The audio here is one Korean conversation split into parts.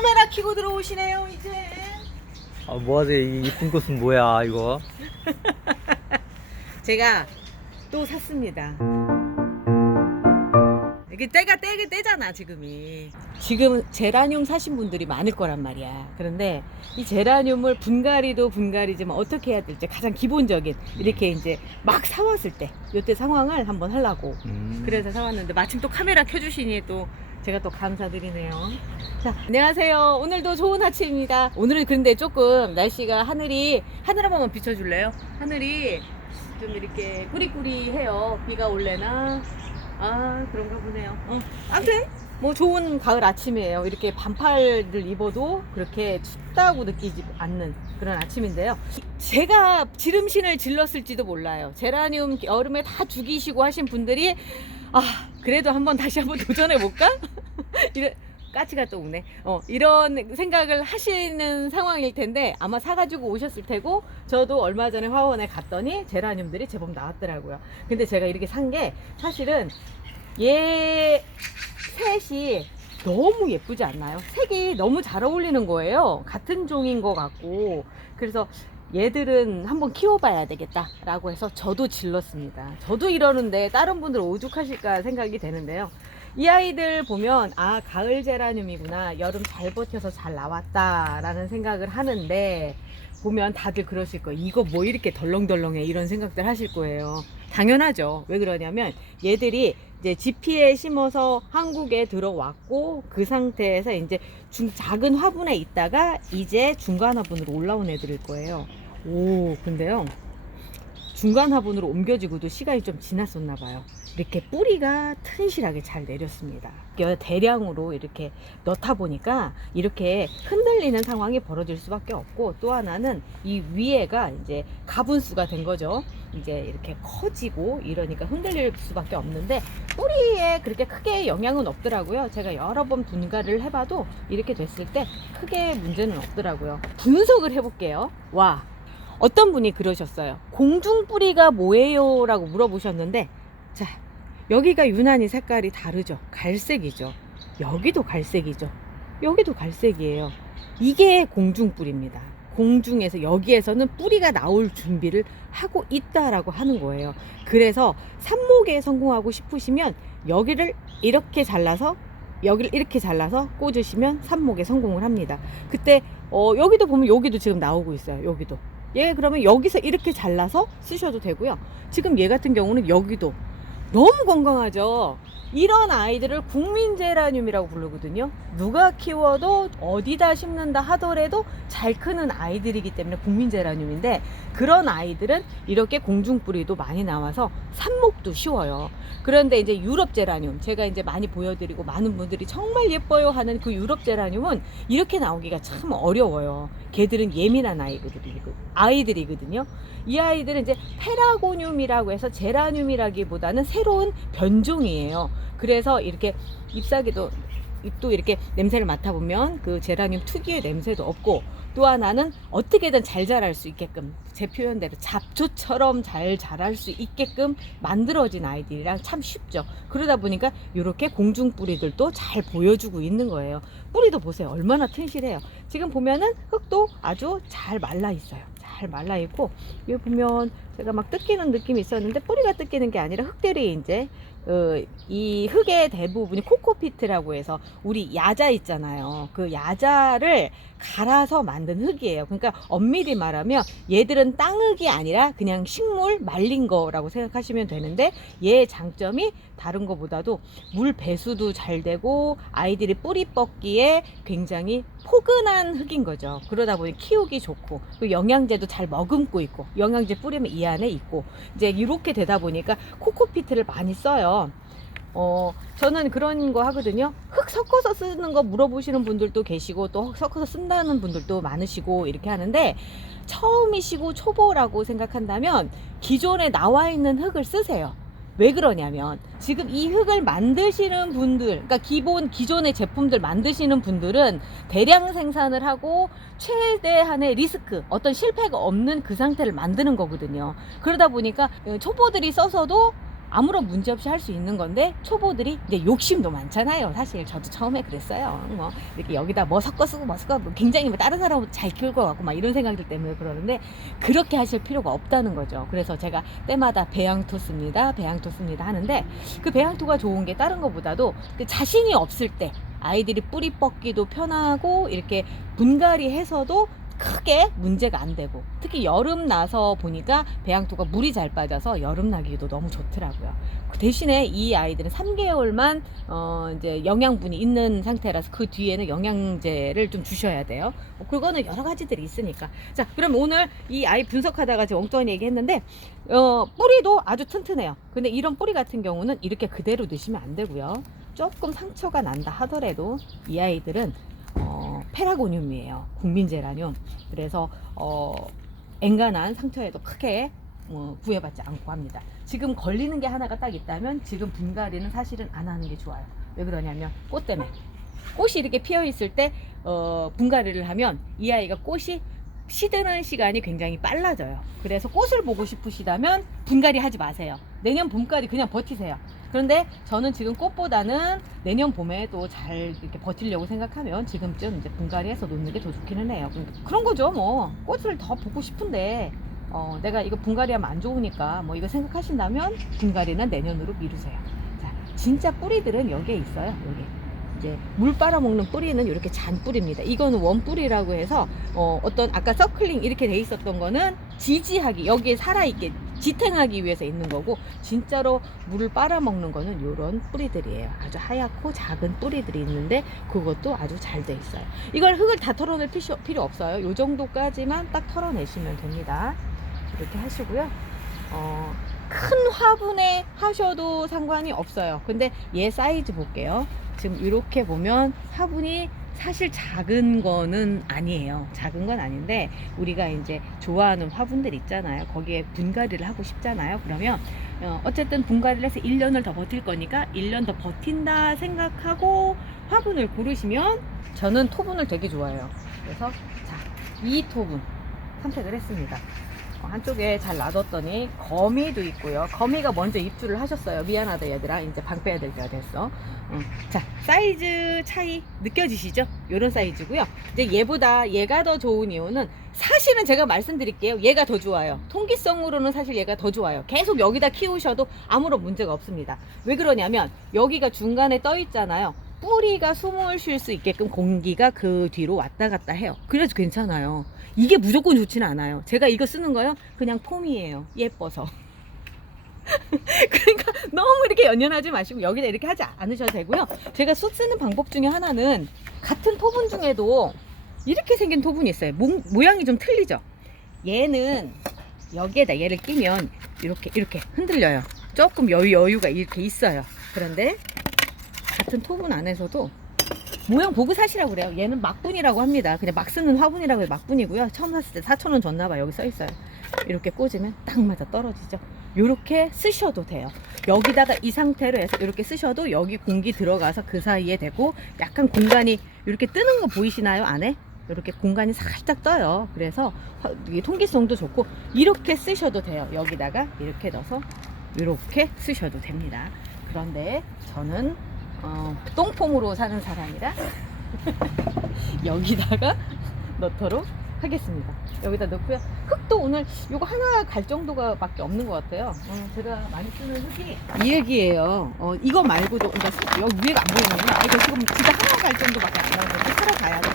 카메라 켜고 들어오시네요 이제. 아, 뭐하지? 이 이쁜 꽃은 뭐야, 이거? 제가 또 샀습니다. 이게 때잖아 지금이. 지금 제라늄 사신 분들이 많을 거란 말이야. 그런데 이 제라늄을 분갈이도 분갈이지만 어떻게 해야 될지 가장 기본적인 이렇게 이제 막 사왔을 때 이때 상황을 한번 하려고 그래서 사왔는데 마침 또 카메라 켜주시니 또 제가 또 감사드리네요. 자, 안녕하세요. 오늘도 좋은 아침입니다. 오늘은 근데 조금 날씨가 하늘 한번 비춰줄래요? 하늘이 좀 이렇게 꾸리꾸리해요. 비가 올래나? 아, 그런가 보네요. 아무튼 뭐 좋은 가을 아침이에요. 이렇게 반팔을 입어도 그렇게 춥다고 느끼지 않는 그런 아침인데요. 제가 지름신을 질렀을지도 몰라요. 제라늄 여름에 다 죽이시고 하신 분들이 그래도 다시 한번 도전해볼까? 까치가 또 오네. 이런 생각을 하시는 상황일 텐데 아마 사가지고 오셨을 테고, 저도 얼마 전에 화원에 갔더니 제라늄들이 제법 나왔더라고요. 근데 제가 이렇게 산 게 사실은 얘 셋이 너무 예쁘지 않나요? 색이 너무 잘 어울리는 거예요. 같은 종인 것 같고. 그래서 얘들은 한번 키워봐야 되겠다 라고 해서 저도 질렀습니다. 저도 이러는데 다른 분들 오죽하실까 생각이 되는데요. 이 아이들 보면 가을 제라늄이구나, 여름 잘 버텨서 잘 나왔다 라는 생각을 하는데, 보면 다들 그러실 거예요. 이거 뭐 이렇게 덜렁덜렁해, 이런 생각들 하실 거예요. 당연하죠. 왜 그러냐면 얘들이 이제 지피에 심어서 한국에 들어왔고, 그 상태에서 이제 작은 화분에 있다가 이제 중간 화분으로 올라온 애들일 거예요. 근데요, 중간 화분으로 옮겨지고도 시간이 좀 지났었나 봐요. 이렇게 뿌리가 튼실하게 잘 내렸습니다. 대량으로 이렇게 넣다 보니까 이렇게 흔들리는 상황이 벌어질 수밖에 없고, 또 하나는 이 위에가 이제 가분수가 된 거죠. 이제 이렇게 커지고 이러니까 흔들릴 수밖에 없는데, 뿌리에 그렇게 크게 영향은 없더라고요. 제가 여러 번 분갈이를 해봐도 이렇게 됐을 때 크게 문제는 없더라고요. 분석을 해볼게요. 어떤 분이 그러셨어요. 공중뿌리가 뭐예요? 라고 물어보셨는데, 자, 여기가 유난히 색깔이 다르죠. 갈색이죠. 여기도 갈색이죠. 여기도 갈색이에요. 이게 공중뿌리입니다. 공중에서, 여기에서는 뿌리가 나올 준비를 하고 있다라고 하는 거예요. 그래서 삽목에 성공하고 싶으시면 여기를 이렇게 잘라서, 여기를 이렇게 잘라서 꽂으시면 삽목에 성공을 합니다. 그때 여기도 보면 여기도 지금 나오고 있어요. 여기도. 그러면 여기서 이렇게 잘라서 쓰셔도 되고요. 지금 얘 같은 경우는 여기도 너무 건강하죠. 이런 아이들을 국민제라늄이라고 부르거든요. 누가 키워도 어디다 심는다 하더라도 잘 크는 아이들이기 때문에 국민제라늄인데, 그런 아이들은 이렇게 공중뿌리도 많이 나와서 삽목도 쉬워요. 그런데 이제 유럽제라늄, 제가 이제 많이 보여드리고 많은 분들이 정말 예뻐요 하는 그 유럽제라늄은 이렇게 나오기가 참 어려워요. 걔들은 예민한 아이들이거든요. 이 아이들은 이제 페라고늄이라고 해서 제라늄이라기보다는 새로운 변종이에요. 그래서 이렇게 잎사귀도, 잎도 이렇게 냄새를 맡아보면 그 제라늄 특유의 냄새도 없고, 또 하나는 어떻게든 잘 자랄 수 있게끔, 제 표현대로 잡초처럼 잘 자랄 수 있게끔 만들어진 아이들이랑 참 쉽죠. 그러다 보니까 이렇게 공중뿌리들도 잘 보여주고 있는 거예요. 뿌리도 보세요. 얼마나 튼실해요. 지금 보면은 흙도 아주 잘 말라 있어요. 잘 말라 있고, 여기 보면 제가 막 뜯기는 느낌이 있었는데 뿌리가 뜯기는 게 아니라 흙들이 이제 이 흙의 대부분이 코코피트라고 해서 우리 야자 있잖아요. 그 야자를 갈아서 만든 흙이에요. 그러니까 엄밀히 말하면 얘들은 땅흙이 아니라 그냥 식물 말린 거라고 생각하시면 되는데, 얘의 장점이 다른 것보다도 물 배수도 잘 되고 아이들이 뿌리 뻗기에 굉장히 포근한 흙인 거죠. 그러다 보니 키우기 좋고, 또 영양제도 잘 머금고 있고, 영양제 뿌리면 이 안에 있고, 이제 이렇게 되다 보니까 코코피트를 많이 써요. 저는 그런 거 하거든요. 흙 섞어서 쓰는 거 물어보시는 분들도 계시고, 또 흙 섞어서 쓴다는 분들도 많으시고 이렇게 하는데, 처음이시고 초보라고 생각한다면 기존에 나와 있는 흙을 쓰세요. 왜 그러냐면 지금 이 흙을 만드시는 분들, 그러니까 기존의 제품들 만드시는 분들은 대량 생산을 하고 최대한의 리스크, 어떤 실패가 없는 그 상태를 만드는 거거든요. 그러다 보니까 초보들이 써서도 아무런 문제 없이 할 수 있는 건데 초보들이 이제 욕심도 많잖아요. 사실 저도 처음에 그랬어요. 뭐 이렇게 여기다 뭐 섞어 쓰고 뭐 섞어 뭐 굉장히 뭐 다른 사람보다 잘 키울 것 같고 막 이런 생각들 때문에 그러는데 그렇게 하실 필요가 없다는 거죠. 그래서 제가 때마다 배양토 씁니다. 배양토 씁니다 하는데 그 배양토가 좋은 게 다른 것보다도 그 자신이 없을 때 아이들이 뿌리 뻗기도 편하고 이렇게 분갈이 해서도 크게 문제가 안 되고 특히 여름 나서 보니까 배양토가 물이 잘 빠져서 여름 나기도 너무 좋더라고요. 그 대신에 이 아이들은 3개월만 이제 영양분이 있는 상태라서 그 뒤에는 영양제를 좀 주셔야 돼요. 그거는 여러 가지들이 있으니까. 자, 그럼 오늘 이 아이 분석하다가 제가 엉뚱한 얘기 했는데 뿌리도 아주 튼튼해요. 근데 이런 뿌리 같은 경우는 이렇게 그대로 두시면 안 되고요. 조금 상처가 난다 하더라도 이 아이들은 페라고늄이에요. 국민제라늄. 그래서 엔간한 상처에도 크게 구애받지 않고 합니다. 지금 걸리는 게 하나가 딱 있다면 지금 분갈이는 사실은 안 하는 게 좋아요. 왜 그러냐면 꽃 때문에. 꽃이 이렇게 피어 있을 때 분갈이를 하면 이 아이가 꽃이 시드는 시간이 굉장히 빨라져요. 그래서 꽃을 보고 싶으시다면 분갈이 하지 마세요. 내년 봄까지 그냥 버티세요. 그런데 저는 지금 꽃보다는 내년 봄에도 잘 이렇게 버티려고 생각하면 지금쯤 이제 분갈이해서 놓는 게 더 좋기는 해요. 그런 거죠. 뭐 꽃을 더 보고 싶은데 내가 이거 분갈이하면 안 좋으니까 뭐 이거 생각하신다면 분갈이는 내년으로 미루세요. 자, 진짜 뿌리들은 여기에 있어요. 여기. 이제 물 빨아먹는 뿌리는 이렇게 잔뿌리입니다. 이거는 원뿌리라고 해서 어떤 아까 서클링 이렇게 돼 있었던 거는 지지하기 여기에 살아있게 지탱하기 위해서 있는 거고 진짜로 물을 빨아먹는 거는 이런 뿌리들이에요. 아주 하얗고 작은 뿌리들이 있는데 그것도 아주 잘 돼 있어요. 이걸 흙을 다 털어낼 필요 없어요. 이 정도까지만 딱 털어내시면 됩니다. 이렇게 하시고요. 큰 화분에 하셔도 상관이 없어요. 근데 얘 사이즈 볼게요. 지금 이렇게 보면 화분이 사실 작은 거는 아니에요. 작은 건 아닌데 우리가 이제 좋아하는 화분들 있잖아요. 거기에 분갈이를 하고 싶잖아요. 그러면 어쨌든 분갈이를 해서 1년을 더 버틸 거니까 1년 더 버틴다 생각하고 화분을 고르시면 저는 토분을 되게 좋아해요. 그래서 자, 이 토분 선택을 했습니다. 한쪽에 잘 놔뒀더니 거미도 있고요. 거미가 먼저 입주를 하셨어요. 미안하다 얘들아. 이제 방 빼야 될 때가 됐어. 자, 사이즈 차이 느껴지시죠? 요런 사이즈고요. 이제 얘보다 얘가 더 좋은 이유는 사실은 제가 말씀드릴게요. 얘가 더 좋아요. 통기성으로는 사실 얘가 더 좋아요. 계속 여기다 키우셔도 아무런 문제가 없습니다. 왜 그러냐면 여기가 중간에 떠 있잖아요. 뿌리가 숨을 쉴 수 있게끔 공기가 그 뒤로 왔다 갔다 해요. 그래서 괜찮아요. 이게 무조건 좋지는 않아요. 제가 이거 쓰는 거요? 그냥 폼이에요. 예뻐서. 그러니까 너무 이렇게 연연하지 마시고 여기다 이렇게 하지 않으셔도 되고요. 제가 쓰는 방법 중에 하나는 같은 토분 중에도 이렇게 생긴 토분이 있어요. 모양이 좀 틀리죠? 얘는 여기에다 얘를 끼면 이렇게 흔들려요. 조금 여유가 이렇게 있어요. 그런데 같은 토분 안에서도 모양 보고 사시라고 그래요. 얘는 막분이라고 합니다. 그냥 막 쓰는 화분이라고 해요. 막분이고요. 처음 샀을 때 4,000원 줬나봐. 여기 써있어요. 이렇게 꽂으면 딱 맞아 떨어지죠. 이렇게 쓰셔도 돼요. 여기다가 이 상태로 해서 이렇게 쓰셔도 여기 공기 들어가서 그 사이에 대고 약간 공간이 이렇게 뜨는 거 보이시나요? 안에? 이렇게 공간이 살짝 떠요. 그래서 이게 통기성도 좋고 이렇게 쓰셔도 돼요. 여기다가 이렇게 넣어서 이렇게 쓰셔도 됩니다. 그런데 저는 똥폼으로 사는 사람이라 여기다가 넣도록 하겠습니다. 여기다 넣고요. 흙도 오늘 이거 하나 갈 정도가 밖에 없는 것 같아요. 제가 많이 쓰는 흙이 이 흙이에요. 이거 말고도 그러니까 여기 위에가 안 보이는구나. 이거 지금 진짜 하나 갈 정도밖에 안 나오는데 살아가야 돼.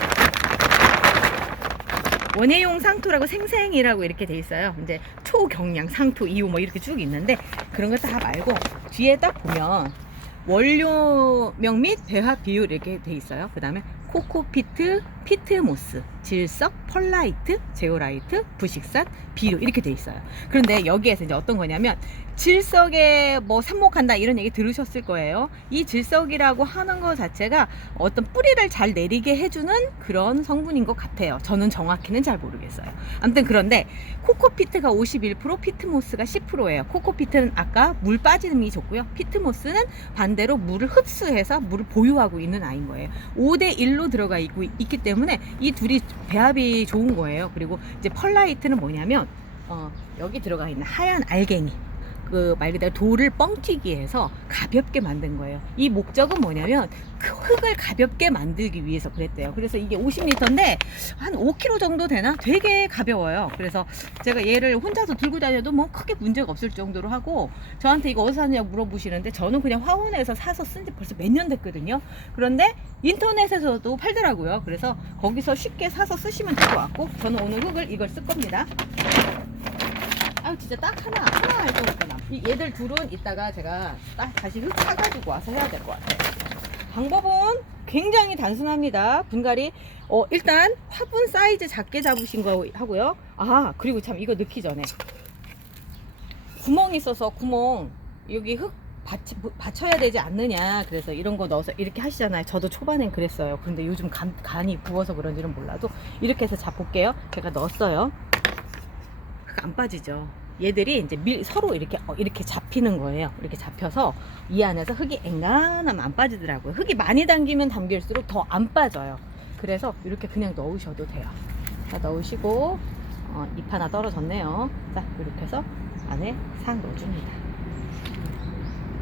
원예용 상토라고 생생이라고 이렇게 돼 있어요. 이제 초경량 상토 2호 뭐 이렇게 쭉 있는데 그런 거 다 말고 뒤에 딱 보면 원료명 및 배합 비율 이렇게 돼 있어요. 그 다음에 코코피트, 피트모스, 질석, 펄라이트, 제오라이트, 부식산, 비료 이렇게 돼 있어요. 그런데 여기에서 이제 어떤 거냐면 질석에 뭐 삽목한다 이런 얘기 들으셨을 거예요. 이 질석이라고 하는 것 자체가 어떤 뿌리를 잘 내리게 해주는 그런 성분인 것 같아요. 저는 정확히는 잘 모르겠어요. 아무튼 그런데 코코피트가 51%, 피트모스가 10%예요. 코코피트는 아까 물 빠짐이 좋고요. 피트모스는 반대로 물을 흡수해서 물을 보유하고 있는 아이인 거예요. 5대1로 들어가 있기 때문에 이 둘이 배합이 좋은 거예요. 그리고 이제 펄라이트는 뭐냐면 여기 들어가 있는 하얀 알갱이 그 말 그대로 돌을 뻥튀기 해서 가볍게 만든 거예요. 이 목적은 뭐냐면 그 흙을 가볍게 만들기 위해서 그랬대요. 그래서 이게 50리터인데 한 5kg 정도 되나? 되게 가벼워요. 그래서 제가 얘를 혼자서 들고 다녀도 뭐 크게 문제가 없을 정도로 하고, 저한테 이거 어디서 샀냐고 물어보시는데 저는 그냥 화원에서 사서 쓴 지 벌써 몇 년 됐거든요. 그런데 인터넷에서도 팔더라고요. 그래서 거기서 쉽게 사서 쓰시면 될 것 같고, 저는 오늘 흙을 이걸 쓸 겁니다. 아 진짜 딱 하나 할 것 같구나. 얘들 둘은 이따가 제가 딱 다시 흙 사가지고 와서 해야 될 것 같아요. 방법은 굉장히 단순합니다. 분갈이 일단 화분 사이즈 작게 잡으신 거 하고요. 아 그리고 참 이거 넣기 전에 구멍이 있어서 구멍 여기 흙 받쳐야 되지 않느냐, 그래서 이런 거 넣어서 이렇게 하시잖아요. 저도 초반엔 그랬어요. 근데 요즘 간이 부어서 그런지는 몰라도 이렇게 해서 잡볼게요. 제가 넣었어요. 흙 안 빠지죠. 얘들이 이제 서로 이렇게 잡히는 거예요. 이렇게 잡혀서 이 안에서 흙이 앵간하면 안 빠지더라고요. 흙이 많이 담기면 담길수록 더 안 빠져요. 그래서 이렇게 그냥 넣으셔도 돼요. 자, 넣으시고 잎 하나 떨어졌네요. 자, 이렇게 해서 안에 싹 넣어줍니다.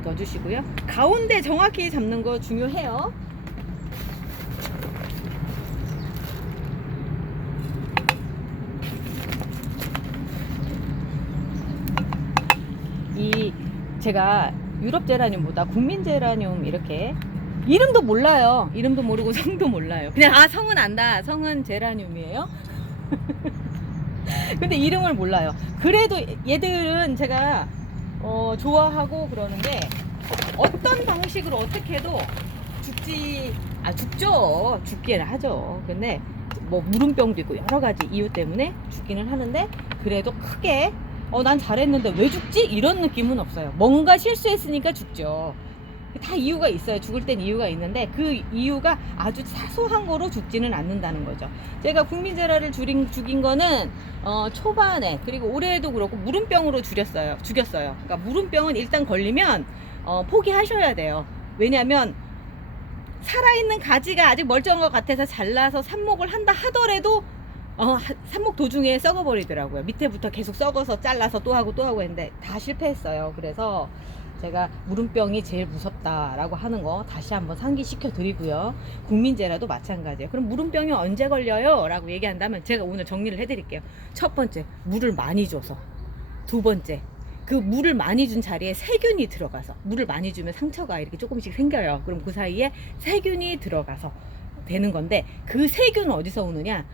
넣어주시고요. 가운데 정확히 잡는 거 중요해요. 제가 유럽 제라늄보다 국민 제라늄 이렇게 이름도 몰라요. 이름도 모르고 성도 몰라요. 그냥 성은 안다. 성은 제라늄이에요. 근데 이름을 몰라요. 그래도 얘들은 제가 좋아하고 그러는 게, 어떤 방식으로 어떻게 해도 죽죠. 죽기는 하죠. 근데 뭐 물음병도 있고 여러 가지 이유 때문에 죽기는 하는데, 그래도 크게 난 잘했는데 왜 죽지? 이런 느낌은 없어요. 뭔가 실수했으니까 죽죠. 다 이유가 있어요. 죽을 땐 이유가 있는데 그 이유가 아주 사소한 거로 죽지는 않는다는 거죠. 제가 국민제라를 죽인 거는 초반에, 그리고 올해에도 그렇고 물음병으로 죽였어요. 그러니까 물음병은 일단 걸리면 포기하셔야 돼요. 왜냐면 살아있는 가지가 아직 멀쩡한 것 같아서 잘라서 삽목을 한다 하더라도 삽목 도중에 썩어버리더라고요. 밑에부터 계속 썩어서 잘라서 또 하고 했는데 다 실패했어요. 그래서 제가 물음병이 제일 무섭다라고 하는 거 다시 한번 상기시켜 드리고요. 국민제라도 마찬가지예요. 그럼 물음병이 언제 걸려요? 라고 얘기한다면 제가 오늘 정리를 해드릴게요. 첫 번째, 물을 많이 줘서. 두 번째, 그 물을 많이 준 자리에 세균이 들어가서, 물을 많이 주면 상처가 이렇게 조금씩 생겨요. 그럼 그 사이에 세균이 들어가서 되는 건데, 그 세균은 어디서 오느냐?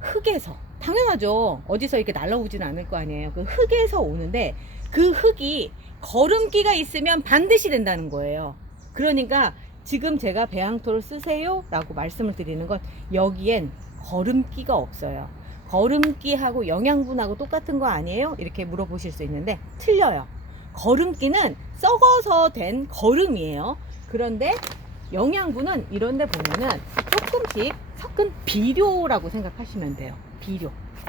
흙에서. 당연하죠. 어디서 이렇게 날라오지는 않을 거 아니에요. 그 흙에서 오는데, 그 흙이 거름기가 있으면 반드시 된다는 거예요. 그러니까 지금 제가 배양토를 쓰세요 라고 말씀을 드리는 건, 여기엔 거름기가 없어요. 거름기하고 영양분하고 똑같은 거 아니에요? 이렇게 물어보실 수 있는데 틀려요. 거름기는 썩어서 된 거름이에요. 그런데 영양분은 이런 데 보면은 조금씩 섞은 비료라고 생각하시면 돼요.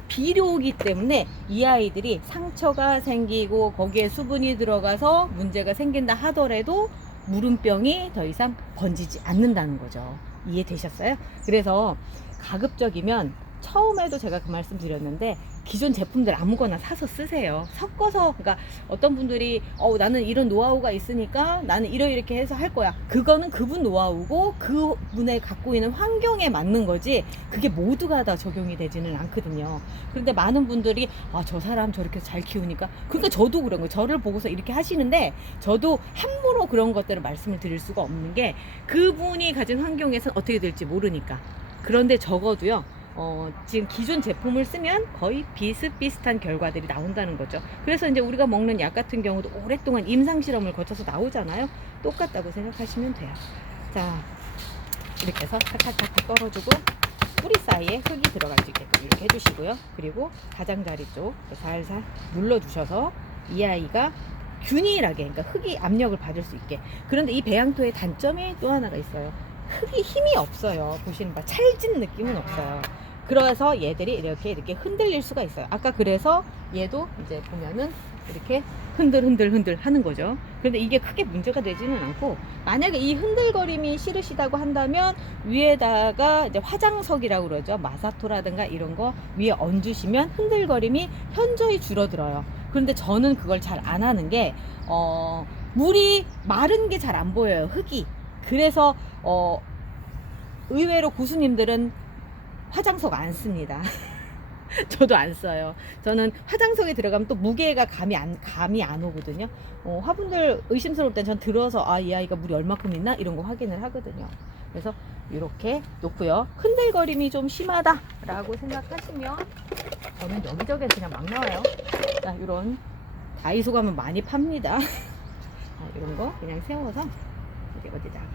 비료이기 때문에 이 아이들이 상처가 생기고 거기에 수분이 들어가서 문제가 생긴다 하더라도 물음병이 더 이상 번지지 않는다는 거죠. 이해되셨어요? 그래서 가급적이면, 처음에도 제가 그 말씀 드렸는데, 기존 제품들 아무거나 사서 쓰세요. 섞어서. 그러니까 어떤 분들이 나는 이런 노하우가 있으니까 나는 이렇게 해서 할 거야. 그거는 그분 노하우고 그분의 갖고 있는 환경에 맞는 거지, 그게 모두가 다 적용이 되지는 않거든요. 그런데 많은 분들이 저 사람 저렇게 잘 키우니까, 그러니까 저도 그런 거예요. 저를 보고서 이렇게 하시는데 저도 함부로 그런 것들을 말씀을 드릴 수가 없는 게, 그분이 가진 환경에서는 어떻게 될지 모르니까. 그런데 적어도요, 지금 기존 제품을 쓰면 거의 비슷비슷한 결과들이 나온다는 거죠. 그래서 이제 우리가 먹는 약 같은 경우도 오랫동안 임상 실험을 거쳐서 나오잖아요. 똑같다고 생각하시면 돼요. 자, 이렇게 해서 탁탁탁 떨어주고 뿌리 사이에 흙이 들어갈 수 있게끔 이렇게 해주시고요. 그리고 가장자리 쪽 살살 눌러주셔서 이 아이가 균일하게, 그러니까 흙이 압력을 받을 수 있게. 그런데 이 배양토의 단점이 또 하나가 있어요. 흙이 힘이 없어요. 보시는 바 찰진 느낌은 없어요. 그래서 얘들이 이렇게 흔들릴 수가 있어요. 아까 그래서 얘도 이제 보면은 이렇게 흔들 하는 거죠. 그런데 이게 크게 문제가 되지는 않고, 만약에 이 흔들거림이 싫으시다고 한다면 위에다가 이제 화장석이라고 그러죠. 마사토라든가 이런 거 위에 얹으시면 흔들거림이 현저히 줄어들어요. 그런데 저는 그걸 잘 안 하는 게 물이 마른 게 잘 안 보여요, 흙이. 그래서 의외로 고수님들은 화장석 안 씁니다. 저도 안 써요. 저는 화장석에 들어가면 또 무게가 감이 안 오거든요. 화분들 의심스러울 땐 전 들어서 이 아이가 물이 얼마큼 있나 이런 거 확인을 하거든요. 그래서 이렇게 놓고요. 흔들거림이 좀 심하다 라고 생각하시면 저는 여기저기 그냥 막 나와요. 자, 이런 다이소 가면 많이 팝니다. 이런 거 그냥 세워서 어디다가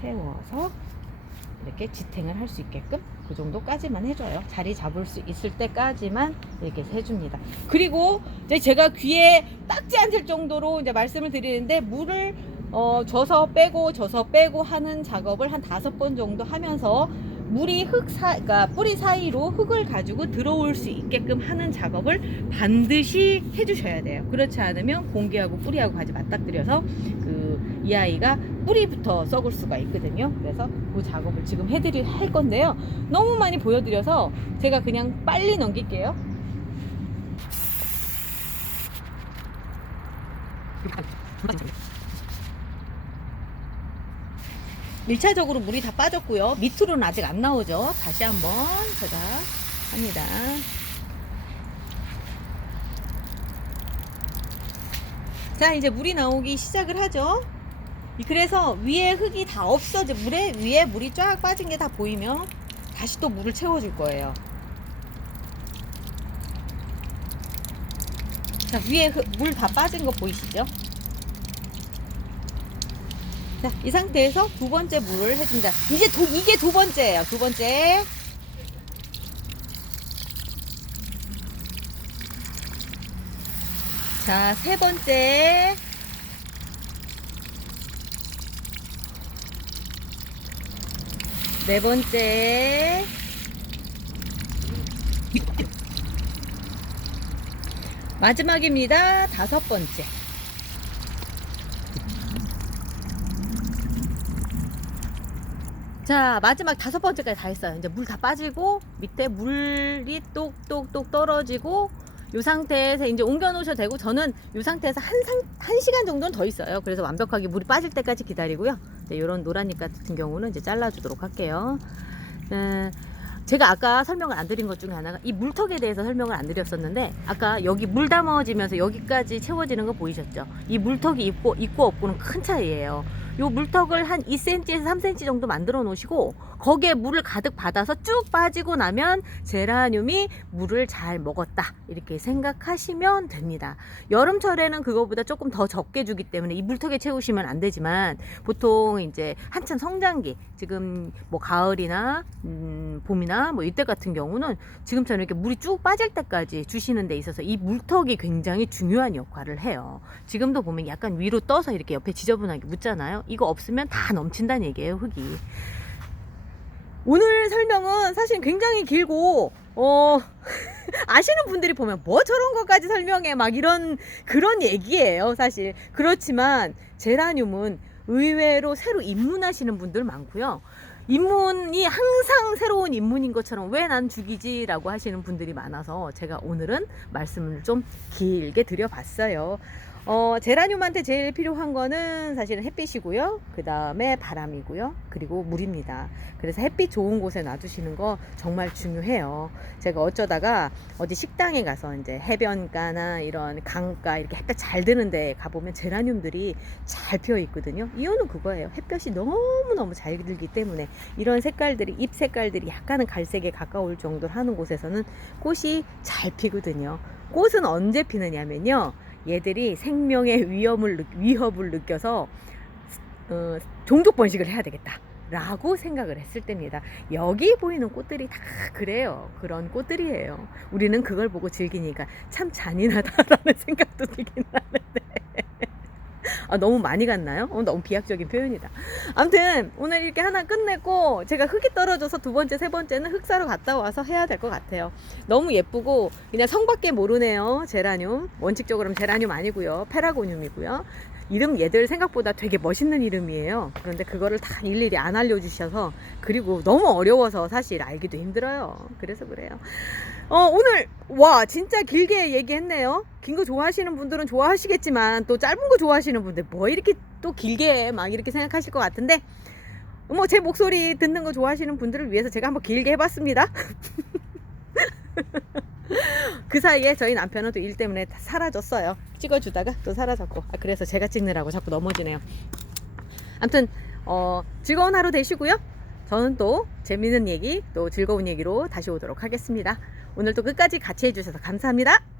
세워서 이렇게 지탱을 할 수 있게끔 그 정도까지만 해줘요. 자리 잡을 수 있을 때까지만 이렇게 해줍니다. 그리고 이제 제가 귀에 딱지 앉을 정도로 이제 말씀을 드리는데, 물을 져서 빼고 하는 작업을 한 5번 정도 하면서 물이 그러니까 뿌리 사이로 흙을 가지고 들어올 수 있게끔 하는 작업을 반드시 해주셔야 돼요. 그렇지 않으면 공기하고 뿌리하고 같이 맞닥뜨려서 이 아이가 뿌리부터 썩을 수가 있거든요. 그래서 그 작업을 지금 할 건데요. 너무 많이 보여드려서 제가 그냥 빨리 넘길게요. 1차적으로 물이 다 빠졌고요. 밑으로는 아직 안 나오죠. 다시 한번 제가 합니다. 자, 이제 물이 나오기 시작을 하죠. 그래서 위에 흙이 다 없어져, 위에 물이 쫙 빠진 게 다 보이면 다시 또 물을 채워줄 거예요. 자, 위에 물 다 빠진 거 보이시죠? 자, 이 상태에서 두 번째 물을 해줍니다. 이게 두 번째예요. 두 번째. 자, 세 번째. 네 번째. 마지막입니다. 5번째. 자, 마지막 5번째까지 다 했어요. 이제 물 다 빠지고 밑에 물이 똑똑똑 떨어지고 이 상태에서 이제 옮겨 놓으셔도 되고, 저는 이 상태에서 한 시간 정도는 더 있어요. 그래서 완벽하게 물이 빠질 때까지 기다리고요. 이런 노란잎 같은 경우는 이제 잘라주도록 할게요. 제가 아까 설명을 안 드린 것 중에 하나가 이 물턱에 대해서 설명을 안 드렸었는데, 아까 여기 물 담아지면서 여기까지 채워지는 거 보이셨죠? 이 물턱이 있고 없고는 큰 차이예요. 요 물턱을 한 2cm에서 3cm 정도 만들어 놓으시고, 거기에 물을 가득 받아서 쭉 빠지고 나면 제라늄이 물을 잘 먹었다 이렇게 생각하시면 됩니다. 여름철에는 그거보다 조금 더 적게 주기 때문에 이 물턱에 채우시면 안 되지만, 보통 이제 한참 성장기, 지금 뭐 가을이나 봄이나 뭐 이때 같은 경우는 지금처럼 이렇게 물이 쭉 빠질 때까지 주시는 데 있어서 이 물턱이 굉장히 중요한 역할을 해요. 지금도 보면 약간 위로 떠서 이렇게 옆에 지저분하게 묻잖아요. 이거 없으면 다 넘친다는 얘기예요, 흙이. 오늘 설명은 사실 굉장히 길고, 아시는 분들이 보면 뭐 저런 것까지 설명해 막 그런 얘기예요, 사실. 그렇지만 제라늄은 의외로 새로 입문하시는 분들 많고요. 입문이 항상 새로운 입문인 것처럼 왜 난 죽이지 라고 하시는 분들이 많아서 제가 오늘은 말씀을 좀 길게 드려봤어요. 제라늄한테 제일 필요한 거는 사실은 햇빛이고요. 그 다음에 바람이고요. 그리고 물입니다. 그래서 햇빛 좋은 곳에 놔두시는 거 정말 중요해요. 제가 어쩌다가 어디 식당에 가서 이제 해변가나 이런 강가 이렇게 햇볕 잘 드는 데 가보면 제라늄들이 잘 피어 있거든요. 이유는 그거예요. 햇볕이 너무너무 잘 들기 때문에 이런 색깔들이, 잎 색깔들이 약간은 갈색에 가까울 정도로 하는 곳에서는 꽃이 잘 피거든요. 꽃은 언제 피느냐면요, 얘들이 생명의 위협을 느껴서 종족 번식을 해야 되겠다 라고 생각을 했을 때입니다. 여기 보이는 꽃들이 다 그래요. 그런 꽃들이에요. 우리는 그걸 보고 즐기니까 참 잔인하다라는 생각도 들긴 하는데 너무 많이 갔나요? 너무 비약적인 표현이다. 아무튼 오늘 이렇게 하나 끝냈고, 제가 흙이 떨어져서 두 번째, 세 번째는 흙 사러 갔다 와서 해야 될 것 같아요. 너무 예쁘고 그냥 성밖에 모르네요. 제라늄, 원칙적으로는 제라늄 아니고요, 페라고늄이고요. 이름 얘들 생각보다 되게 멋있는 이름이에요. 그런데 그거를 다 일일이 안 알려주셔서, 그리고 너무 어려워서 사실 알기도 힘들어요. 그래서 그래요. 오늘 와 진짜 길게 얘기했네요. 긴 거 좋아하시는 분들은 좋아하시겠지만 또 짧은 거 좋아하시는 분들 뭐 이렇게 또 길게 막 이렇게 생각하실 것 같은데, 뭐 제 목소리 듣는 거 좋아하시는 분들을 위해서 제가 한번 길게 해봤습니다. 그 사이에 저희 남편은 또 일 때문에 다 사라졌어요. 찍어주다가 또 사라졌고, 그래서 제가 찍느라고 자꾸 넘어지네요. 아무튼 즐거운 하루 되시고요. 저는 또 재밌는 얘기, 또 즐거운 얘기로 다시 오도록 하겠습니다. 오늘도 끝까지 같이 해주셔서 감사합니다.